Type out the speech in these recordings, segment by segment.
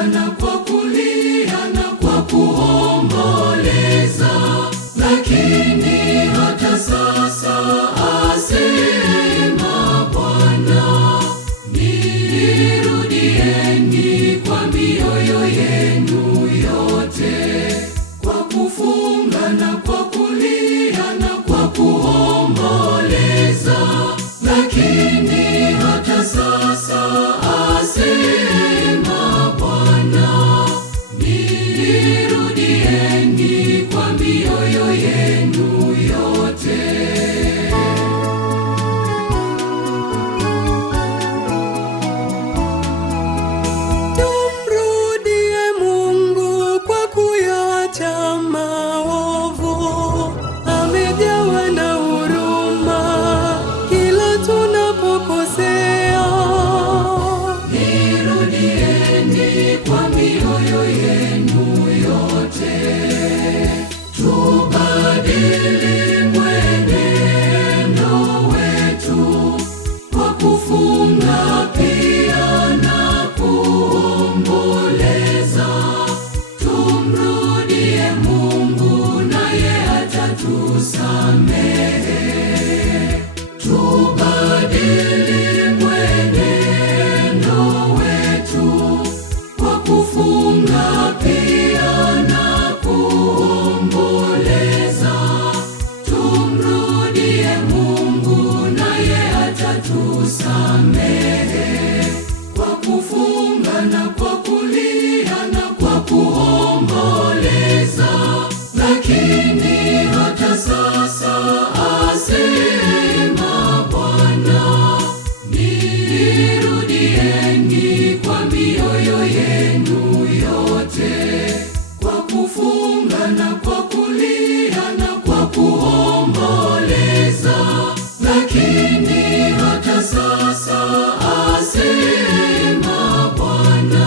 kufunga na kwa kulia na kwa kuomboleza, lakini hata sasa asema Bwana, nirudieni kwa mioyo yenu yote, kwa kufunga na kwa kulia na kwa kuomboleza, lakini hata sasa asema Bwana, nirudieni kwa mioyo yenu yote. Tumrudie Mungu kwa kuyacha maovu, amejawa na huruma kila tunapokosea. Nirudieni kwa mioyo yenu yote, tubadili mwenendo wetu kwa kufunga pia na kuomboleza. Tumrudie Mungu naye atatusamehe. Tubadili mwenendo wetu kwa kufunga pia na kuomboleza. Tumrudie Mungu naye atatusamehe. Kwa kufunga na kwa kulia na kwa kuomboleza, lakini hata sasa asema Bwana, nirudieni kwa mioyo yenu yote, kwa kufunga na kwa kulia na kwa kuomboleza, lakini hata sasa asema Bwana,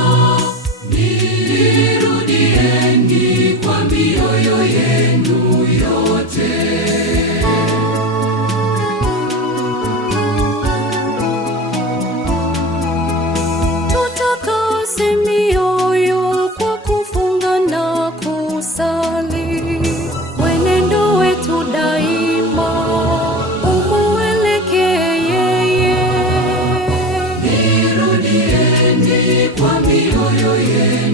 nirudieni kwa mioyo yenu yote. Tutakase mioyo kwa kufunga na kusali, mwenendo wetu daima umuelekee yeye. Nirudieni kwa mioyo yenu